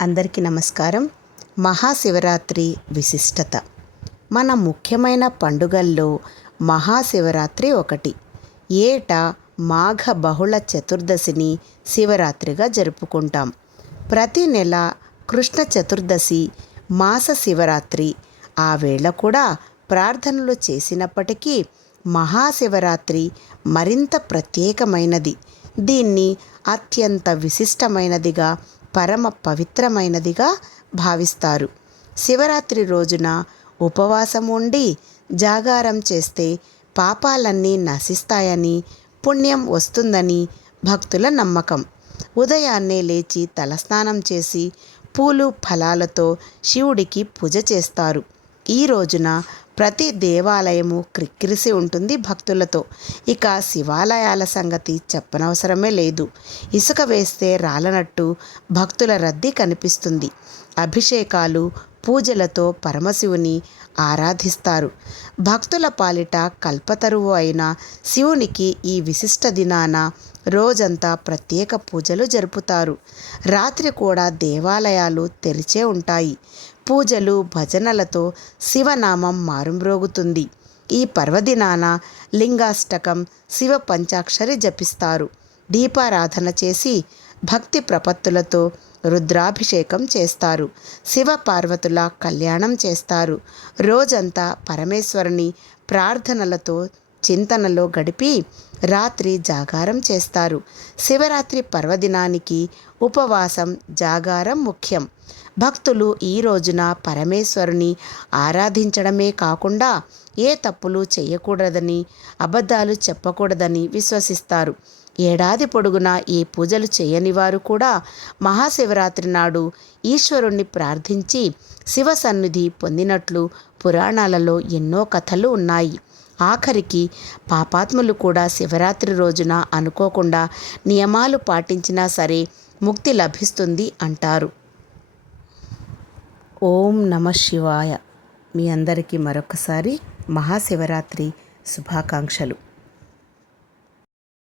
అందరికీ నమస్కారం. మహాశివరాత్రి విశిష్టత. మన ముఖ్యమైన పండుగల్లో మహాశివరాత్రి ఒకటి. ఏటా మాఘ బహుళ చతుర్దశిని శివరాత్రిగా జరుపుకుంటాం. ప్రతి నెల కృష్ణ చతుర్దశి మాస శివరాత్రి. ఆ వేళ కూడా ప్రార్థనలు చేసినప్పటికీ మహాశివరాత్రి మరింత ప్రత్యేకమైనది. దీన్ని అత్యంత విశిష్టమైనదిగా, పరమ పవిత్రమైనదిగా భావిస్తారు. శివరాత్రి రోజున ఉపవాసం ఉండి జాగారం చేస్తే పాపాలన్నీ నశిస్తాయని, పుణ్యం వస్తుందని భక్తుల నమ్మకం. ఉదయాన్నే లేచి తలస్నానం చేసి పూలు ఫలాలతో శివుడికి పూజ చేస్తారు. ఈ రోజున ప్రతి దేవాలయము క్రిక్కిరిసి ఉంటుంది భక్తులతో. ఇక శివాలయాల సంగతి చెప్పనవసరమే లేదు. ఇసుక వేస్తే రాలనట్టు భక్తుల రద్దీ కనిపిస్తుంది. అభిషేకాలు, పూజలతో పరమశివుని ఆరాధిస్తారు. భక్తుల పాలిట కల్పతరువు అయిన శివునికి ఈ విశిష్ట దినాన రోజంతా ప్రత్యేక పూజలు జరుపుతారు. రాత్రి కూడా దేవాలయాలు తెరిచే ఉంటాయి. పూజలు, భజనలతో శివనామం మారుమ్రోగుతుంది. ఈ పర్వదినాన లింగాష్టకం, శివ పంచాక్షరి జపిస్తారు. దీపారాధన చేసి భక్తి ప్రపత్తులతో రుద్రాభిషేకం చేస్తారు. శివ పార్వతుల కళ్యాణం చేస్తారు. రోజంతా పరమేశ్వరుని ప్రార్థనలతో చింతనలో గడిపి రాత్రి జాగారం చేస్తారు. శివరాత్రి పర్వదినానికి ఉపవాసం, జాగారం ముఖ్యం. భక్తులు ఈ రోజున పరమేశ్వరుని ఆరాధించడమే కాకుండా ఏ తప్పులు చేయకూడదని, అబద్ధాలు చెప్పకూడదని విశ్వసిస్తారు. ఏడాది పొడుగునా ఈ పూజలు చేయని వారు కూడా మహాశివరాత్రి నాడు ఈశ్వరుణ్ణి ప్రార్థించి శివ సన్నిధి పొందినట్లు పురాణాలలో ఎన్నో కథలు ఉన్నాయి. ఆఖరికి పాపాత్ములు కూడా శివరాత్రి రోజున అనుకోకుండా నియమాలు పాటించినా సరే ముక్తి లభిస్తుంది అంటారు. ఓం నమః శివాయ. మీ అందరికీ మరొకసారి మహాశివరాత్రి శుభాకాంక్షలు.